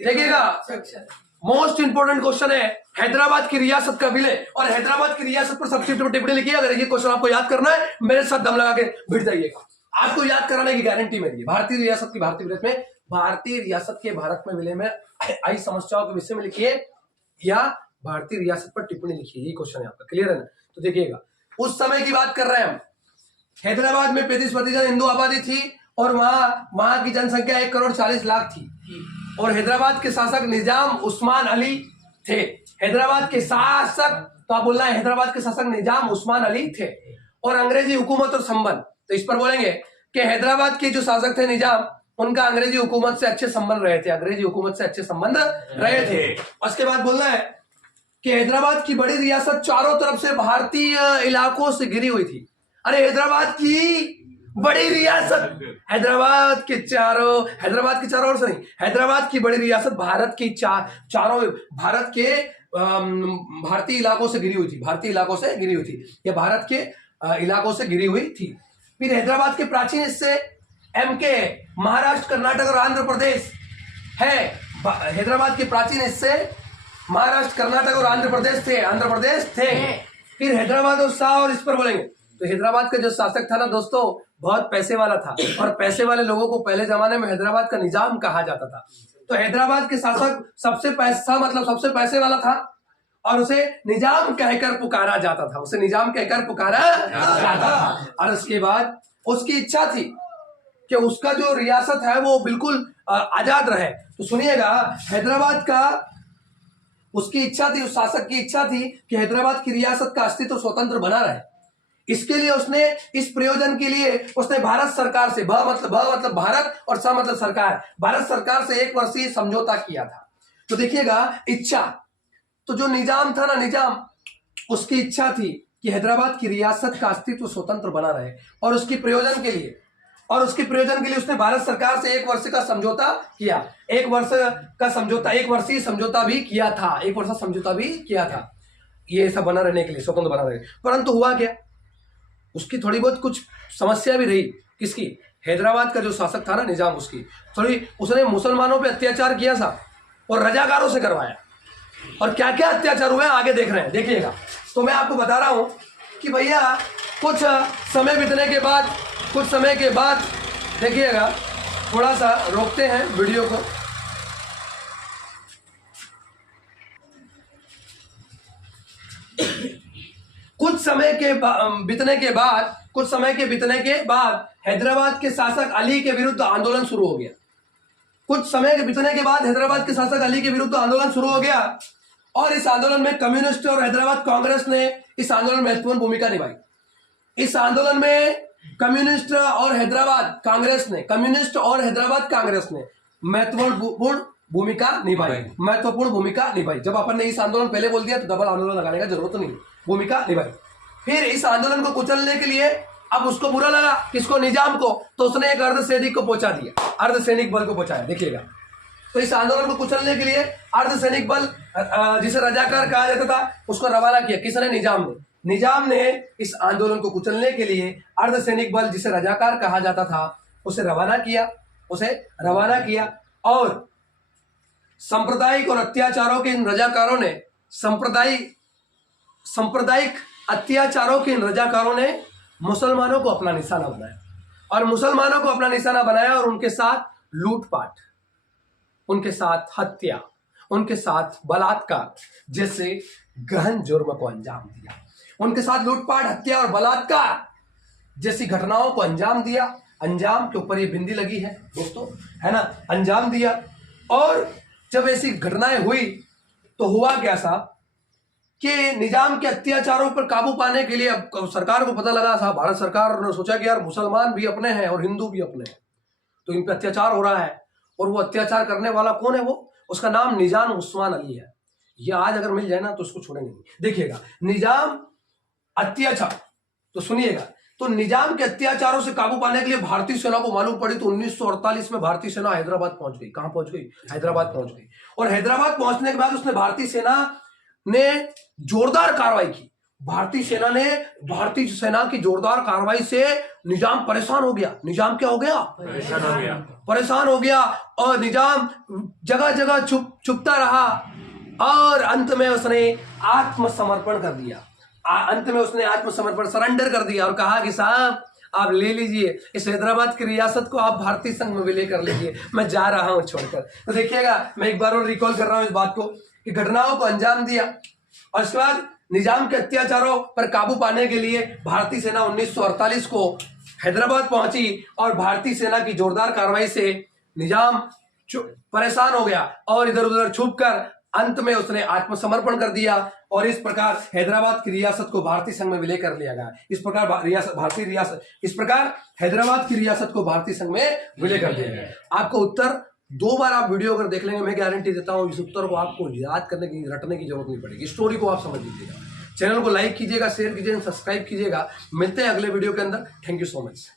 देखिएगा, most important question है हैदराबाद की रियासत का विलय, और हैदराबाद की रियासत पर सबसे टिप्पणी लिखिए। अगर ये क्वेश्चन आपको याद करना है, मेरे साथ दम लगा के भिड़ जाइएगा, आपको याद कराने की गारंटी मेरी है। भारतीय रियासत की भारतीय विलय में, भारतीय रियासत के भारत में विलय में आई समस्याओं के विषय में लिखिए, या भारतीय रियासत पर टिप्पणी लिखिए। ये क्वेश्चन है आपका, क्लियर है ना? तो देखिएगा, उस समय की बात कर रहे हैं हम। हैदराबाद में 35% हिंदू आबादी थी, और वहां की जनसंख्या 1,40,00,000 थी, और हैदराबाद के शासक निजाम उस्मान अली थे। हैदराबाद के शासक, तो आप बोल रहे हैं हैदराबाद के शासक निजाम उस्मान अली थे। और अंग्रेजी हुकूमत और संबंध, तो इस पर बोलेंगे कि हैदराबाद के जो शासक थे निजाम, उनका अंग्रेजी हुकूमत से अच्छे संबंध रहे थे, अंग्रेजी हुकूमत से अच्छे संबंध रहे थे। उसके बाद बोलना है कि हैदराबाद की बड़ी रियासत चारों तरफ से भारतीय इलाकों से घिरी हुई थी। अरे हैदराबाद की बड़ी रियासत, हैदराबाद के चारों ओर से नहीं, हैदराबाद की बड़ी रियासत भारत की चारों भारत के भारतीय इलाकों से घिरी हुई थी, भारतीय इलाकों से घिरी हुई थी, या भारत के इलाकों से घिरी हुई थी। फिर हैदराबाद के प्राचीन हिस्से एमके, महाराष्ट्र, कर्नाटक और आंध्र प्रदेश है। हैदराबाद के प्राचीन हिस्से महाराष्ट्र, कर्नाटक और आंध्र प्रदेश थे। फिर हैदराबाद और शाह, और इस पर बोलेंगे तो हैदराबाद का जो शासक था ना दोस्तों, बहुत पैसे वाला था, और पैसे वाले लोगों को पहले जमाने में हैदराबाद का निजाम कहा जाता था। तो हैदराबाद के शासक सबसे पैसे वाला था, और उसे निजाम कहकर पुकारा जाता था, और उसके बाद उसकी इच्छा थी कि उसका जो रियासत है वो बिल्कुल आजाद रहे। तो सुनिएगा, हैदराबाद का उसकी इच्छा थी, उस शासक की इच्छा थी कि हैदराबाद की रियासत का अस्तित्व स्वतंत्र बना रहे। इसके लिए उसने, इस प्रयोजन के लिए उसने भारत सरकार से, भ मतलब भारत और स मतलब सरकार, भारत सरकार से 1 वर्षीय समझौता किया था। तो देखिएगा, इच्छा, तो जो निजाम था ना, निजाम, उसकी इच्छा थी कि हैदराबाद की रियासत का अस्तित्व स्वतंत्र बना रहे, और उसके प्रयोजन के लिए उसने भारत सरकार से 1 वर्ष का समझौता किया, 1 वर्षीय समझौता भी किया था, 1 वर्ष समझौता भी किया था, ये ऐसा बना रहने के लिए, स्वतंत्र बना रहे। परंतु हुआ क्या, उसकी थोड़ी बहुत कुछ समस्या भी रही। किसकी? हैदराबाद का जो शासक था ना निजाम, उसने मुसलमानों पे अत्याचार किया था और रजाकारों से करवाया, और क्या क्या अत्याचार हुए आगे देख रहे हैं, देखिएगा। तो मैं आपको बता रहा हूं कि भैया कुछ समय के बाद देखिएगा, थोड़ा सा रोकते हैं वीडियो को। कुछ समय के बीतने के बाद हैदराबाद के शासक अली के विरुद्ध आंदोलन शुरू हो गया। और इस आंदोलन में कम्युनिस्ट और हैदराबाद कांग्रेस ने इस आंदोलन में महत्वपूर्ण भूमिका निभाई। इस आंदोलन में कम्युनिस्ट और हैदराबाद कांग्रेस ने महत्वपूर्ण भूमिका निभाई। जब अपन ने इस आंदोलन पहले बोल दिया तो डबल आंदोलन लगाने का जरूरत नहीं, भूमिका निभाई। फिर इस आंदोलन को कुचलने के लिए, अब उसको बुरा लगा, किसको? निजाम को, तो उसने एक अर्धसैनिक को पहुंचा दिया, अर्धसैनिक बल को पहुंचाया। देखिएगा, तो इस आंदोलन को कुचलने के लिए अर्धसैनिक बल, जिसे रजाकार कहा जाता था, उसको रवाना किया। किसने? निजाम ने इस आंदोलन को कुचलने के लिए अर्धसैनिक बल, जिसे रजाकार कहा जाता था, उसे रवाना किया। और सांप्रदायिक और अत्याचारों के इन रजाकारों ने, सांप्रदायिक अत्याचारों के इन रजाकारों ने मुसलमानों को अपना निशाना बनाया, और उनके साथ लूटपाट, उनके साथ हत्या, उनके साथ बलात्कार जैसे गहन जुर्म को अंजाम दिया। उनके साथ लूटपाट, हत्या और बलात्कार जैसी घटनाओं को अंजाम दिया। अंजाम के ऊपर ये बिंदी लगी है दोस्तों, है ना, अंजाम दिया। और जब ऐसी घटनाएं हुई तो हुआ क्या साहब कि निजाम के अत्याचारों पर काबू पाने के लिए अब सरकार को पता लगा था, भारत सरकार ने सोचा कि यार मुसलमान भी अपने हैं और हिंदू भी अपने हैं, तो इन पर अत्याचार हो रहा है, और वो अत्याचार करने वाला कौन है? वो, उसका नाम निजाम उस्मान अली है। ये आज अगर मिल जाए ना तो उसको छोड़ेंगे नहीं। देखिएगा, निजाम अत्याचार, तो सुनिएगा, तो निजाम के अत्याचारों से काबू पाने के लिए भारतीय सेना को मालूम पड़ी, तो 1948 में भारतीय सेना हैदराबाद पहुंच गई। कहां पहुंच गई? हैदराबाद पहुंच गई। और हैदराबाद पहुंचने के बाद उसने, भारतीय सेना ने जोरदार कार्रवाई की, भारतीय सेना की जोरदार कार्रवाई से निजाम परेशान हो गया। निजाम क्या हो गया? परेशान हो गया और निजाम जगह जगह चुपता रहा और अंत में उसने आत्मसमर्पण कर दिया। सरेंडर कर दिया और कहा कि साहब आप ले लीजिए इस हैदराबाद की रियासत को, आप भारतीय संघ में विलय कर लीजिए, मैं जा रहा हूं छोड़कर। तो देखिएगा, मैं एक बार और रिकॉल कर रहा हूं इस बात को कि घटनाओं को अंजाम दिया और इसके बाद निजाम के अत्याचारों पर काबू पाने के लिए भारतीय सेना 1948 को हैदराबाद पहुंची और भारतीय सेना की जोरदार कार्रवाई से निजाम परेशान हो गया और इधर उधर छुपकर अंत में उसने आत्मसमर्पण कर दिया और इस प्रकार हैदराबाद की रियासत को भारतीय संघ में विलय कर लिया गया। इस प्रकार हैदराबाद की रियासत को भारतीय संघ में विलय कर दिया गया। आपको उत्तर 2 बार आप वीडियो अगर देख लेंगे, मैं गारंटी देता हूं इस उत्तर को आपको याद करने की, रटने की जरूरत नहीं पड़ेगी। स्टोरी को आप समझ लीजिएगा। चैनल को लाइक कीजिएगा, शेयर कीजिएगा, सब्सक्राइब कीजिएगा। मिलते हैं अगले वीडियो के अंदर। Thank you so much.